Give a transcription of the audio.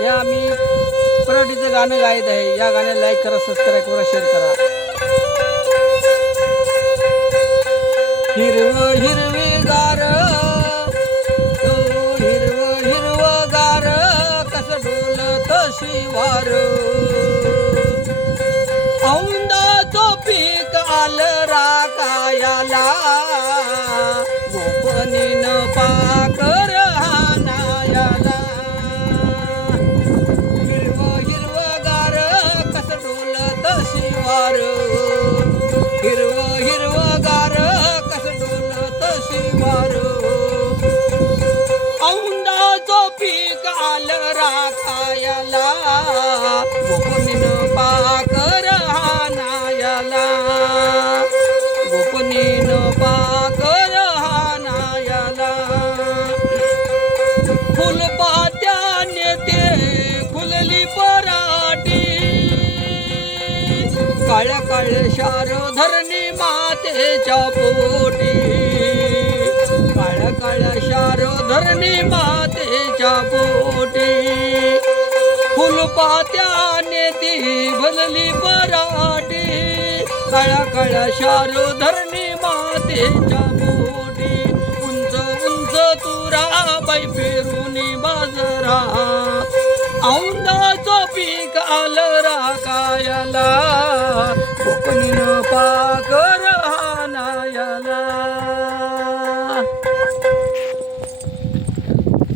हे आम्ही पराठीचं गाणं गायत आहे. या गाण्याला लाईक करा सबस्क्राईब करा शेअर करा. हिरव हिरवी गार हिरव हिरव गार कस डोलत शिवार औंदाचं पीक आलं राकायाला गोपनीन पा राखायला गोपनीन पाकर हानायला गोपनीन पाकर हानायला फुलपात्याने ते फुलली पराटी. काळ्या काळ्या शार धरणी मातेच्या पोटी. काळ्या काळ्या शार धरणी मातेच्या पोटी. कृपात्याने ती भजली पराठी. कळा कळा शारो धरणी मातेच्या बोटी उंच उंच तुरा बाई फिरून बाजरा. औंदाचं पीक आलं राकायला कोकणी